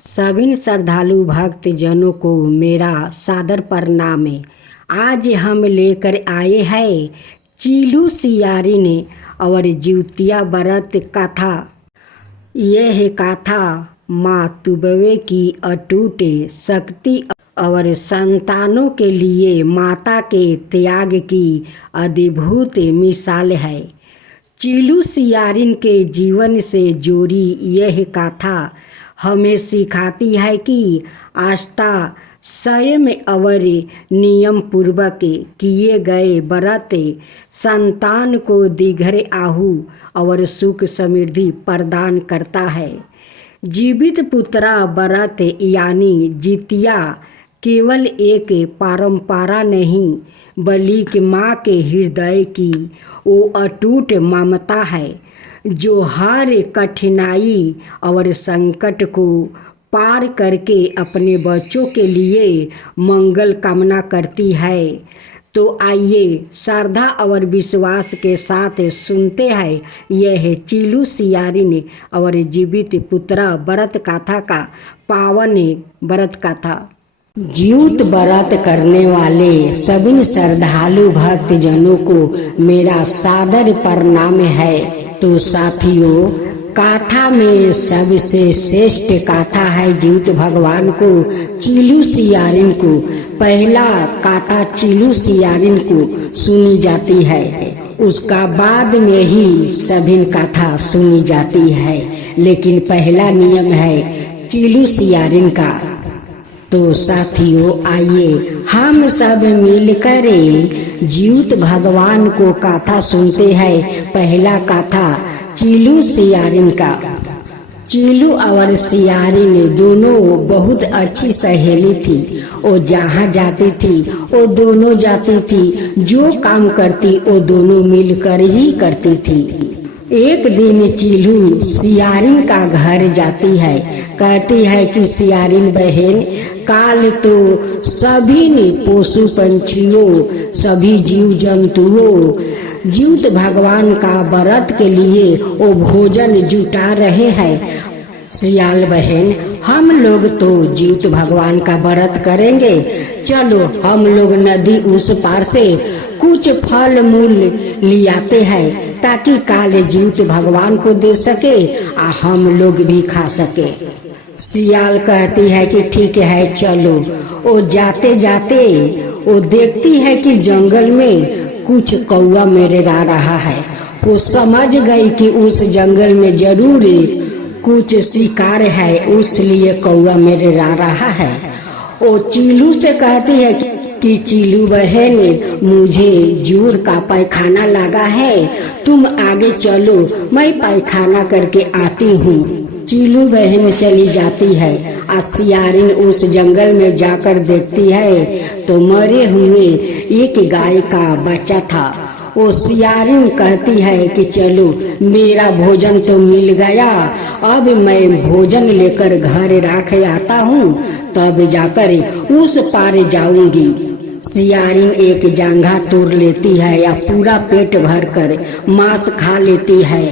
सभी श्रद्धालु भक्त जनों को मेरा सादर प्रणाम है। आज हम लेकर आए हैं चीलू सियारिन और जिउतिया व्रत कथा। यह कथा माँ तुबवे की अटूट शक्ति और संतानों के लिए माता के त्याग की अद्भुत मिसाल है। चीलू सियारिन के जीवन से जुड़ी यह कथा हमें सिखाती है कि आस्था, संयम और नियम पूर्वक किए गए व्रत संतान को दीर्घ आयु और सुख समृद्धि प्रदान करता है। जीवित पुत्रा व्रत यानी जितिया केवल एक परंपरा नहीं बल्कि माँ के हृदय की वो अटूट ममता है जो हर कठिनाई और संकट को पार करके अपने बच्चों के लिए मंगल कामना करती है। तो आइए श्रद्धा और विश्वास के साथ सुनते हैं यह चीलू सियारिन और जीवित पुत्रा व्रत कथा का पावन व्रत कथा। जीवित व्रत करने वाले सभी श्रद्धालु भक्त जनों को मेरा सादर प्रणाम है। तो साथियों, कथा में सबसे श्रेष्ठ कथा है जीवित भगवान को चीलू सियारिन को। पहला कथा चीलू सियारिन को सुनी जाती है, उसका बाद में ही सभी कथा सुनी जाती है, लेकिन पहला नियम है चीलू सियारिन का। तो साथियों, आइए हम सब मिलकर जीवित भगवान को कथा सुनते हैं। पहला कथा चीलू सियारिन का। चीलू और सियारिन दोनों बहुत अच्छी सहेली थी। वो जहाँ जाती थी वो दोनों जाती थी, जो काम करती वो दोनों मिलकर ही करती थी। एक दिन चीलू सियारिन का घर जाती है, कहती है कि सियारिन बहन, काल तो सभी ने पशु पंछियों, सभी जीव जंतुओं जीवित भगवान का व्रत के लिए वो भोजन जुटा रहे हैं। सियाल बहन, हम लोग तो जीवित भगवान का व्रत करेंगे, चलो हम लोग नदी उस पार से कुछ फल मूल लियाते हैं ताकि काले जीवित भगवान को दे सके और हम लोग भी खा सके। सियाल कहती है कि ठीक है चलो। वो जाते जाते वो देखती है कि जंगल में कुछ कौवा मेरे रहा है। वो समझ गई कि उस जंगल में जरूर कुछ शिकार है, उसलिए कौवा मेरे रहा है। वो चीलू से कहती है कि चीलू बहन, मुझे जोर का पैखाना लगा है, तुम आगे चलो, मैं पैखाना करके आती हूँ। चीलू बहन चली जाती है और सियारिन उस जंगल में जाकर देखती है तो मरे हुए एक गाय का बच्चा था। वो सियारिन कहती है कि चलो, मेरा भोजन तो मिल गया, अब मैं भोजन लेकर घर रख आता हूँ, तब जाकर उस पार जाऊंगी। सियारिन एक जांघा तोड़ लेती है या पूरा पेट भर कर मांस खा लेती है,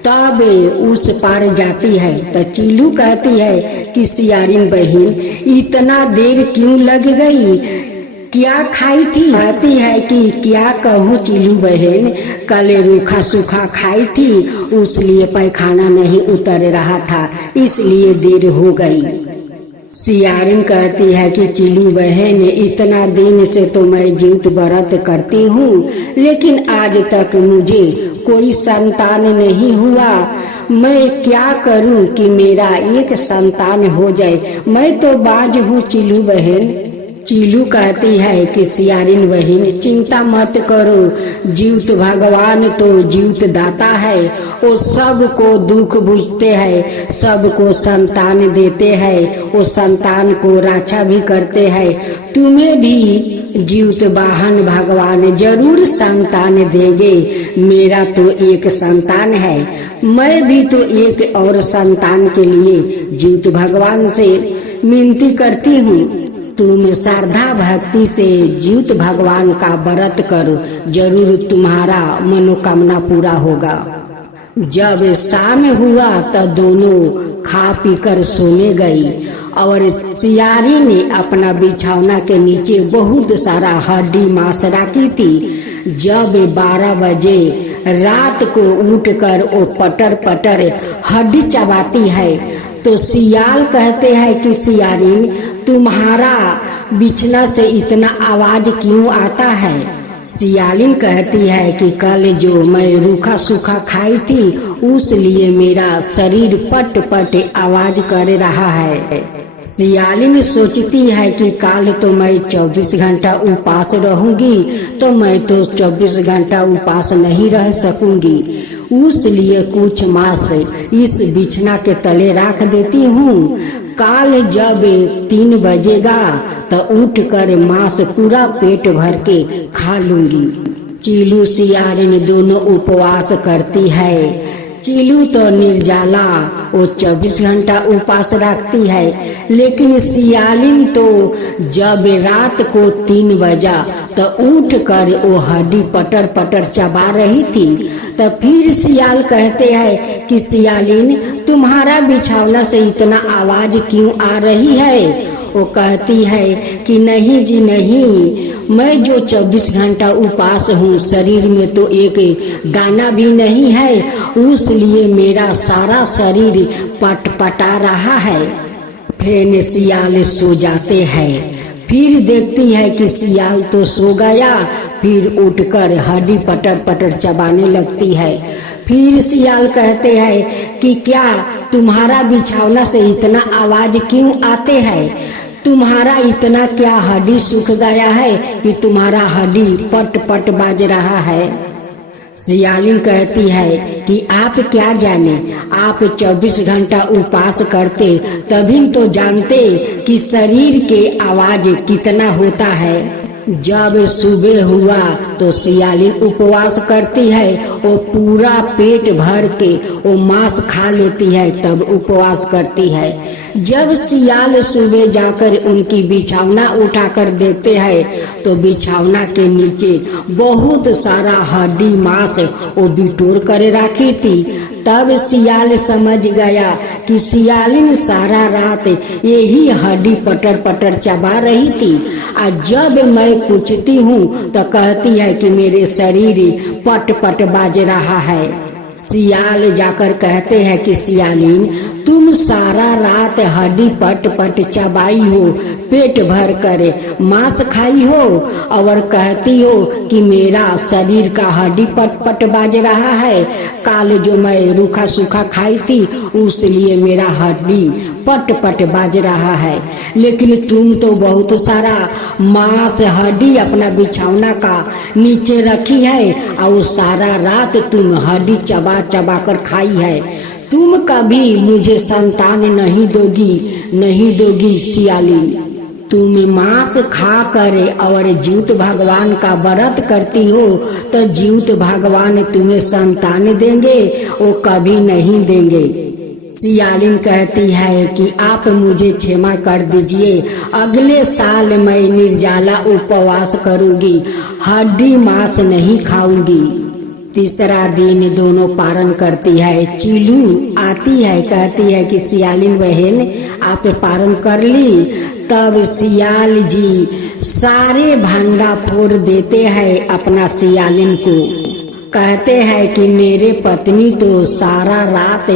तब उस पार जाती है। तो चीलू कहती है कि सियारिन बहन, इतना देर क्यों लग गई, क्या खाई थी? कहती है कि क्या कहूँ चीलू बहन, कल रूखा सूखा खाई थी, उसलिए पैखाना नहीं उतर रहा था, इसलिए देर हो गई। सियारिन कहती है कि चीलू बहन, इतना दिन से तो मैं जीवित व्रत करती हूँ, लेकिन आज तक मुझे कोई संतान नहीं हुआ। मैं क्या करूँ कि मेरा एक संतान हो जाए, मैं तो बाज हूँ चीलू बहन। चीलू कहती है कि सियारिन बहन, चिंता मत करो, जीवित भगवान तो जीवित दाता है, वो सबको दुख बुझते हैं, सबको संतान देते हैं, वो संतान को रक्षा भी करते हैं। तुम्हें भी जीवित वाहन भगवान जरूर संतान देंगे। मेरा तो एक संतान है, मैं भी तो एक और संतान के लिए जीवित भगवान से विनती करती हूँ। तुम श्रद्धा भक्ति से जीवित भगवान का व्रत करो, जरूर तुम्हारा मनोकामना पूरा होगा। जब शाम हुआ तो दोनों खा पी कर सोने गई और सियारी ने अपना बिछौना के नीचे बहुत सारा हड्डी मांस रखी थी। जब 12 बजे रात को उठकर वो पटर पटर हड्डी चबाती है तो सियाल कहते हैं कि सियारिन, तुम्हारा बिछना से इतना आवाज क्यों आता है? सियालिन कहती है कि कल जो मैं रूखा सूखा खाई थी उस लिए मेरा शरीर पट पट आवाज कर रहा है। सियालिन सोचती है कि कल तो मैं 24 घंटा उपास रहूंगी तो मैं तो 24 घंटा उपास नहीं रह सकूंगी, उस लिए कुछ मांस इस बिछना के तले रख देती हूँ। काल जब 3 बजेगा तो उठकर मांस पूरा पेट भर के खा लूंगी। चीलू सियारिन दोनों उपवास करती है। चीलू तो निर्जला, वो 24 घंटा उपास रखती है, लेकिन सियालिन तो जब रात को 3 बजा तो उठकर वो हड्डी पटर पटर चबा रही थी। तो फिर सियाल कहते हैं कि सियालिन, तुम्हारा बिछौना से इतना आवाज क्यों आ रही है? वो कहती है कि नहीं जी नहीं, मैं जो 24 घंटा उपास हूँ शरीर में तो एक दाना भी नहीं है, उस लिए मेरा सारा शरीर पटपटा रहा है। फिर सियाल सो जाते हैं। फिर देखती है कि सियाल तो सो गया, फिर उठकर हड्डी पटर पटर चबाने लगती है। फिर सियाल कहते हैं कि क्या तुम्हारा बिछौना से इतना आवाज क्यों आते हैं? तुम्हारा इतना क्या हड्डी सूख गया है कि तुम्हारा हड्डी पट पट बाज रहा है? सियालिन कहती है कि आप क्या जाने, आप 24 घंटा उपास करते तभी तो जानते कि शरीर के आवाज कितना होता है। जब सुबह हुआ तो सियालिन उपवास करती है, वो पूरा पेट भर के वो मांस खा लेती है तब उपवास करती है। जब सियाल सुबह जाकर उनकी बिछौना उठाकर देखते हैं तो बिछौना के नीचे बहुत सारा हड्डी मांस वो बिटोर कर रखी थी। तब सियाल समझ गया कि सियालिन सारा रात यही हड्डी पटर पटर चबा रही थी। और जब मैं पूछती हूँ तो कहती है कि मेरे शरीर पट पट बाज रहा है। सियाल जाकर कहते हैं कि सियालिन, तुम सारा रात हड्डी पट पट चबाई हो, पेट भर कर मांस खाई हो और कहती हो कि मेरा शरीर का हड्डी पट पट बाज रहा है। काल जो मैं रूखा सूखा खाई थी उस लिए मेरा हड्डी पट पट बाज रहा है, लेकिन तुम तो बहुत सारा मांस हड्डी अपना बिछौना का नीचे रखी है और सारा रात तुम हड्डी चबा चबा कर खाई है। तुम कभी मुझे संतान नहीं दोगी सियालिन। तुम मांस खा कर और जीवित भगवान का व्रत करती हो तो जीवित भगवान तुम्हें संतान देंगे, वो कभी नहीं देंगे। सियालिन कहती है कि आप मुझे क्षमा कर दीजिए, अगले साल मैं निर्जला उपवास करूंगी, हड्डी मांस नहीं खाऊंगी। तीसरा दिन दोनों पारण करती है। चीलू आती है, कहती है कि सियालिन बहन आप पारण कर ली। तब सियाल जी सारे भांडा फोड़ देते हैं अपना सियालिन को। कहते हैं कि मेरे पत्नी तो सारा रात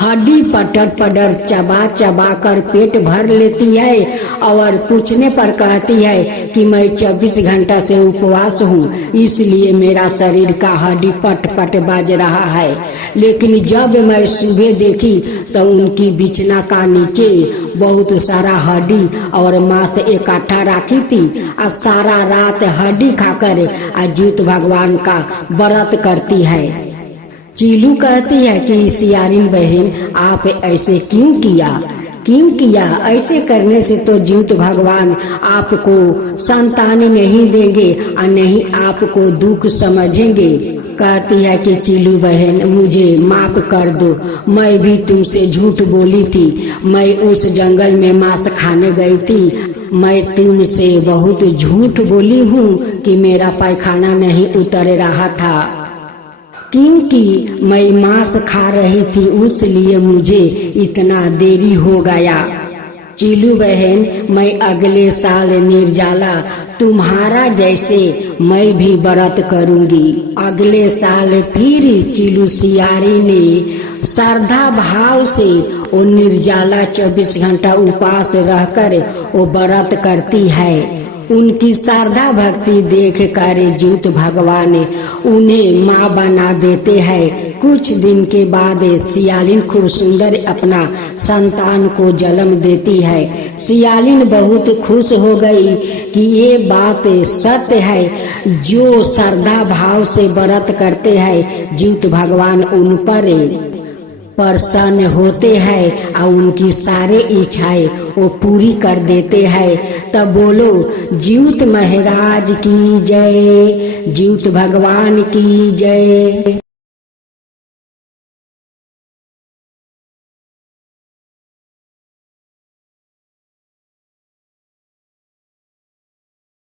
हड्डी पटर पटर चबा चबा कर पेट भर लेती है और पूछने पर कहती है कि मैं 24 घंटा से उपवास हूँ, इसलिए मेरा शरीर का हड्डी पट पट बाज रहा है। लेकिन जब मैं सुबह देखी तो उनकी बिछना का नीचे बहुत सारा हड्डी और मांस इकट्ठा रखी थी और सारा रात हड्डी खाकर अजीत भगवान का व्रत करती है। चीलू कहती है कि सियारिन बहन आप ऐसे क्यों किया? ऐसे करने से तो जीवित भगवान आपको संतान नहीं देंगे और नहीं आपको दुख समझेंगे। कहती है कि चीलू बहन मुझे माफ कर दो, मैं भी तुमसे झूठ बोली थी। मैं उस जंगल में मांस खाने गई थी, मैं तुमसे बहुत झूठ बोली हूँ कि मेरा पैखाना नहीं उतर रहा था, क्योंकि मैं मांस खा रही थी, उसलिए मुझे इतना देरी हो गया। चीलू बहन, मैं अगले साल निर्जला तुम्हारा जैसे मैं भी व्रत करूंगी। अगले साल फिर चीलू सियारी ने श्रद्धा भाव से वो निर्जला 24 घंटा उपवास रहकर वो व्रत करती है। उनकी श्रद्धा भक्ति देख कर जीउत भगवान उन्हें माँ बना देते हैं। कुछ दिन के बाद सियालिन खूब सुंदर अपना संतान को जन्म देती है। सियालिन बहुत खुश हो गई कि ये बात सत्य है। जो श्रद्धा भाव से व्रत करते हैं, जीउत भगवान उन पर प्रसन्न होते हैं और उनकी सारे इच्छाएं वो पूरी कर देते हैं। तब बोलो जीउत महाराज की जय, जीउत भगवान की जय।